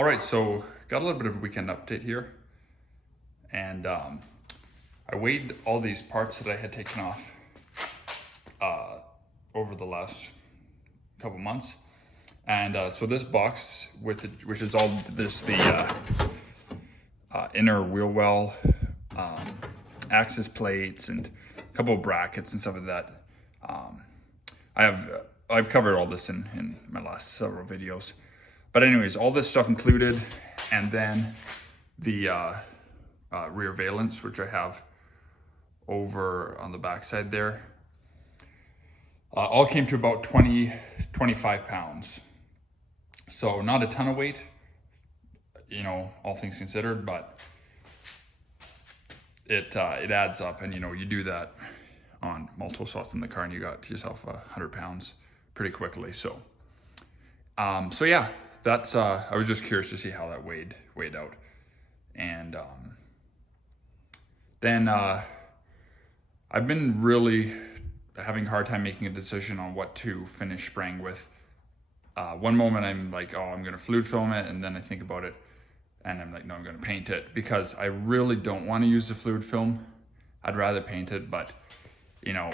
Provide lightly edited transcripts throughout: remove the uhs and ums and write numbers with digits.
All right, so got a little bit of a weekend update here, and I weighed all these parts that I had taken off over the last couple months, and so this box with which is all this the inner wheel well, axis plates, and a couple of brackets and stuff like that. I've covered all this in my last several videos. But anyways, all this stuff included, and then the rear valence, which I have over on the back side there, all came to about 25 pounds. So not a ton of weight, you know, all things considered, but it adds up, and you know, you do that on multiple spots in the car and you got yourself 100 pounds pretty quickly. So yeah, that's I was just curious to see how that weighed out. And then I've been really having a hard time making a decision on what to finish spraying with. One moment I'm like, oh, I'm gonna fluid film it, and then I think about it and I'm like, no, I'm gonna paint it, because I really don't want to use the fluid film. I'd rather paint it, but you know,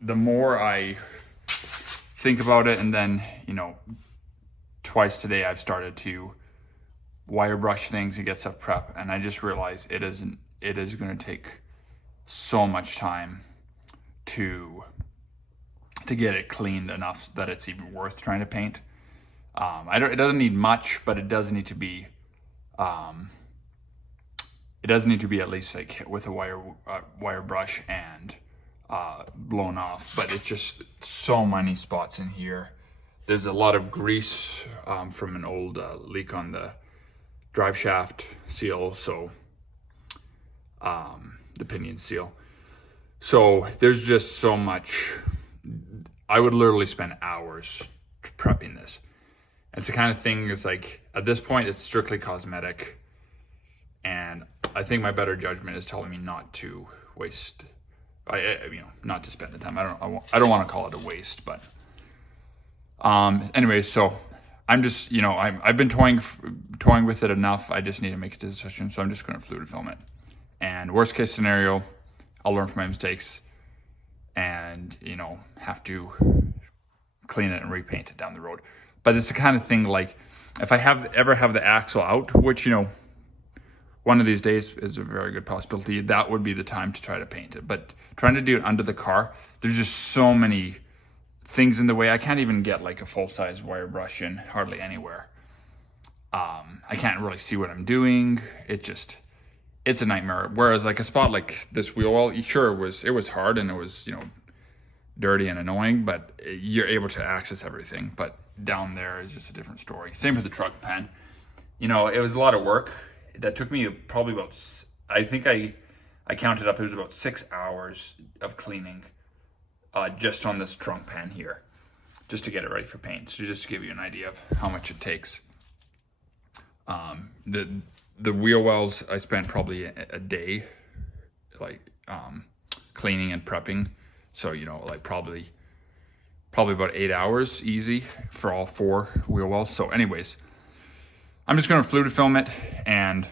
the more I think about it, and then, you know, twice today I've started to wire brush things and get stuff prep, and I just realized it is going to take so much time to get it cleaned enough that it's even worth trying to paint. It doesn't need much, but it does need to be at least like hit with a wire brush and blown off. But it's just so many spots in here. There's a lot of grease from an old leak on the drive shaft seal, so the pinion seal. So there's just so much. I would literally spend hours prepping this. It's the kind of thing, it's like, at this point, it's strictly cosmetic. And I think my better judgment is telling me not to waste, not to spend the time. I don't want to call it a waste, but anyway, so I'm just, you know, I've been toying with it enough. I just need to make a decision, so I'm just going to fluid film it. And worst case scenario, I'll learn from my mistakes and, you know, have to clean it and repaint it down the road. But it's the kind of thing, like, if I ever have the axle out, which, you know, one of these days is a very good possibility, that would be the time to try to paint it. But trying to do it under the car, there's just so many things in the way. I can't even get like a full-size wire brush in hardly anywhere. I can't really see what I'm doing. It's a nightmare. Whereas like a spot like this wheel well, sure, it was hard, and it was, you know, dirty and annoying, but you're able to access everything. But down there is just a different story. Same with the truck pen. You know, it was a lot of work. That took me probably about, I think I counted up, it was about 6 hours of cleaning just on this trunk pan here, just to get it ready for paint. So just to give you an idea of how much it takes. The wheel wells, I spent probably a day, like cleaning and prepping. So, you know, like probably about 8 hours easy for all 4 wheel wells. So anyways, I'm just going to fluid film it, and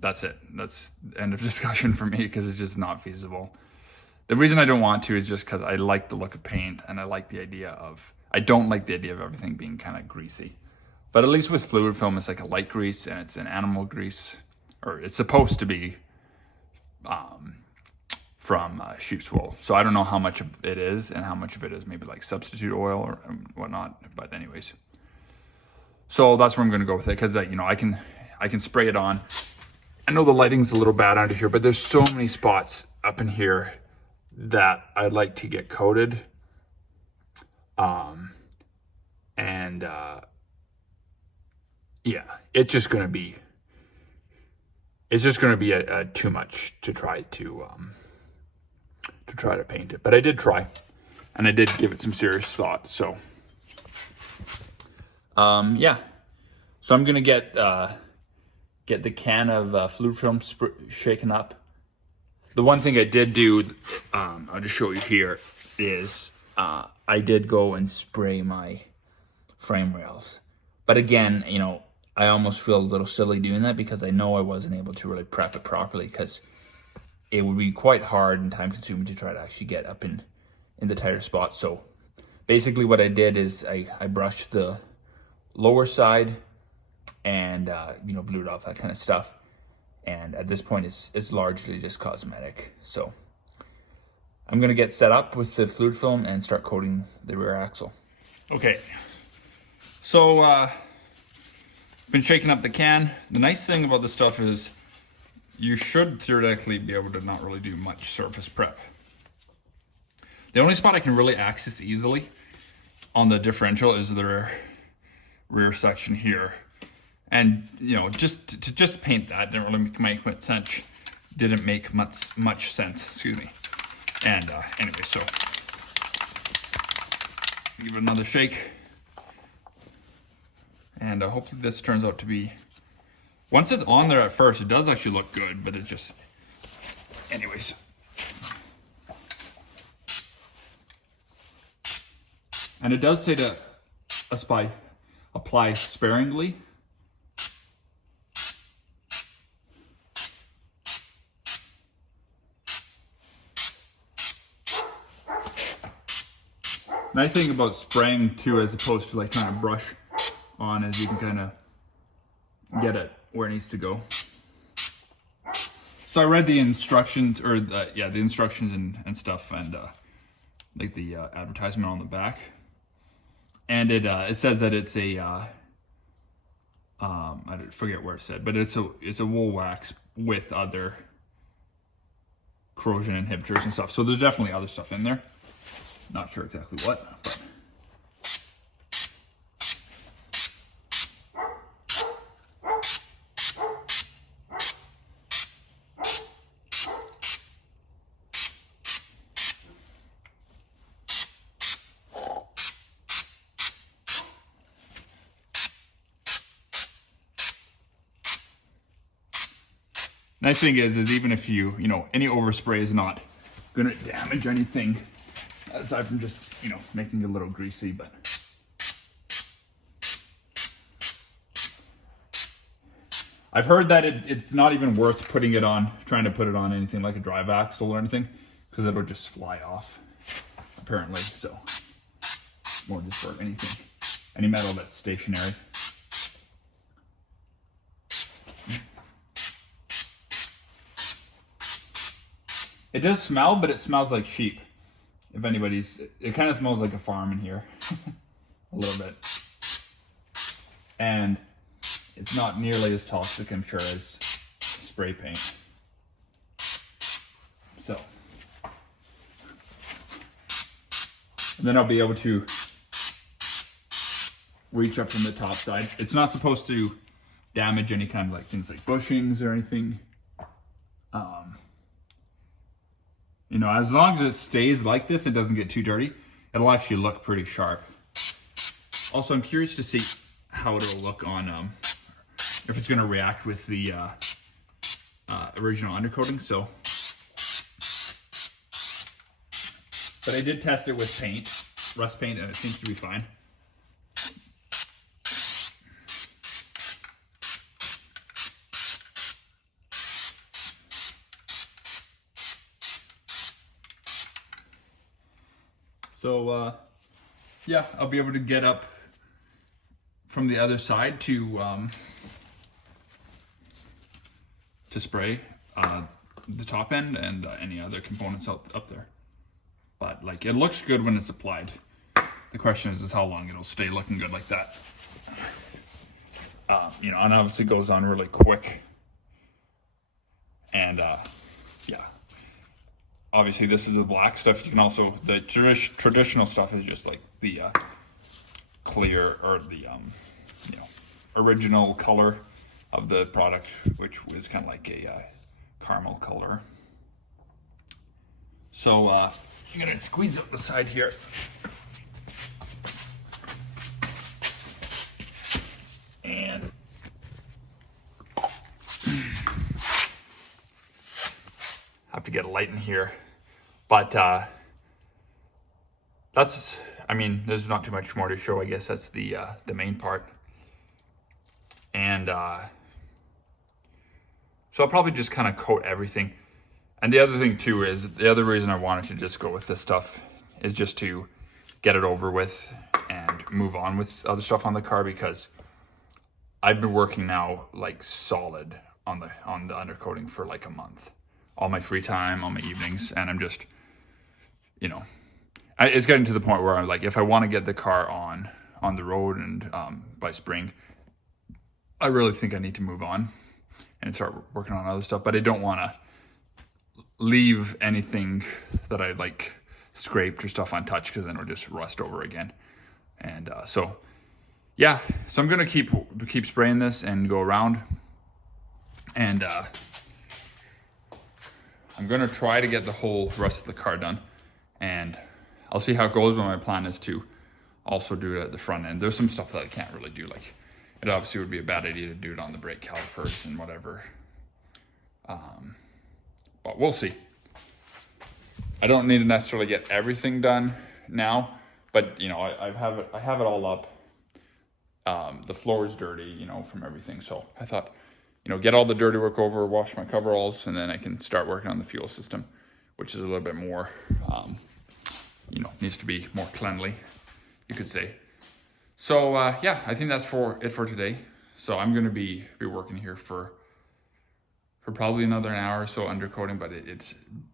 that's it. That's the end of discussion for me, because it's just not feasible. The reason I don't want to is just because I like the look of paint, and I don't like the idea of everything being kind of greasy. But at least with fluid film, it's like a light grease, and it's an animal grease, or it's supposed to be from sheep's wool. So I don't know how much of it is, and how much of it is maybe like substitute oil or whatnot. But anyways. So that's where I'm going to go with it, because you know, I can spray it on. I know the lighting's a little bad under here, but there's so many spots up in here that I'd like to get coated. Yeah, it's just going to be too much to try to paint it. But I did try, and I did give it some serious thought. So yeah, so I'm gonna get the can of fluid film shaken up. The one thing I did do, I'll just show you here, is I did go and spray my frame rails. But again, you know, I almost feel a little silly doing that because I know I wasn't able to really prep it properly, because it would be quite hard and time consuming to try to actually get up in the tighter spot. So basically what I did is I brushed the lower side and blew it off, that kind of stuff. And at this point it's largely just cosmetic. So I'm gonna get set up with the fluid film and start coating the rear axle. Okay, so been shaking up the can. The nice thing about this stuff is you should theoretically be able to not really do much surface prep. The only spot I can really access easily on the differential is the rear section here. And just paint that didn't really make much sense. Didn't make much sense, excuse me. And anyway, so give it another shake. And hopefully this turns out to be, once it's on there at first, it does actually look good, but it just, anyways. And it does say to apply sparingly. Nice thing about spraying too, as opposed to like trying to brush on, is you can kind of get it where it needs to go. So I read the instructions, or the instructions and stuff, and like the advertisement on the back, and it says that it's a I forget where it said, but it's a wool wax with other corrosion inhibitors and stuff. So there's definitely other stuff in there. Not sure exactly what, but. Nice thing is even if any overspray is not gonna damage anything, aside from just, making it a little greasy, but. I've heard that it's not even worth trying to put it on anything like a drive axle or anything, because it'll just fly off, apparently, so. More just for any metal that's stationary. It does smell, but it smells like sheep. If it kind of smells like a farm in here, a little bit. And it's not nearly as toxic, I'm sure, as spray paint. So. And then I'll be able to reach up from the top side. It's not supposed to damage any kind of things like bushings or anything. As long as it stays like this, it doesn't get too dirty, it'll actually look pretty sharp. Also, I'm curious to see how it'll look on, if it's going to react with the original undercoating. So, but I did test it with paint, rust paint, and it seems to be fine. So, I'll be able to get up from the other side to spray the top end and any other components up there. But it looks good when it's applied. The question is how long it'll stay looking good like that. And obviously goes on really quick. And obviously this is the black stuff. You can also, the traditional stuff is just like the clear, or the original color of the product, which is kind of like a caramel color. So I'm gonna squeeze up the side here. And have to get a light in here. But there's not too much more to show. I guess that's the main part. And so I'll probably just kind of coat everything. And the other thing too is, the other reason I wanted to just go with this stuff is just to get it over with and move on with other stuff on the car, because I've been working now like solid on the undercoating for like a month. All my free time, all my evenings, and I'm just, you know, it's getting to the point where I'm like, if I want to get the car on the road and by spring, I really think I need to move on and start working on other stuff. But I don't want to leave anything that I like scraped or stuff untouched, because then it'll just rust over again. And so yeah, so I'm gonna keep spraying this and go around, and I'm gonna try to get the whole rest of the car done, and I'll see how it goes. But my plan is to also do it at the front end. There's some stuff that I can't really do, like it obviously would be a bad idea to do it on the brake calipers and whatever. But we'll see. I don't need to necessarily get everything done now, but you know, I have it all up. The floor is dirty, you know, from everything. So I thought, you know, get all the dirty work over, wash my coveralls, and then I can start working on the fuel system, which is a little bit more, you know, needs to be more cleanly, you could say. So yeah, I think that's it for today. So I'm going to be working here for probably another an hour or so undercoating, but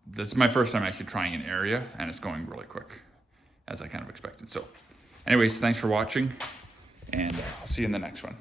that's my first time actually trying an area, and it's going really quick, as I kind of expected. So anyways, thanks for watching, and I'll see you in the next one.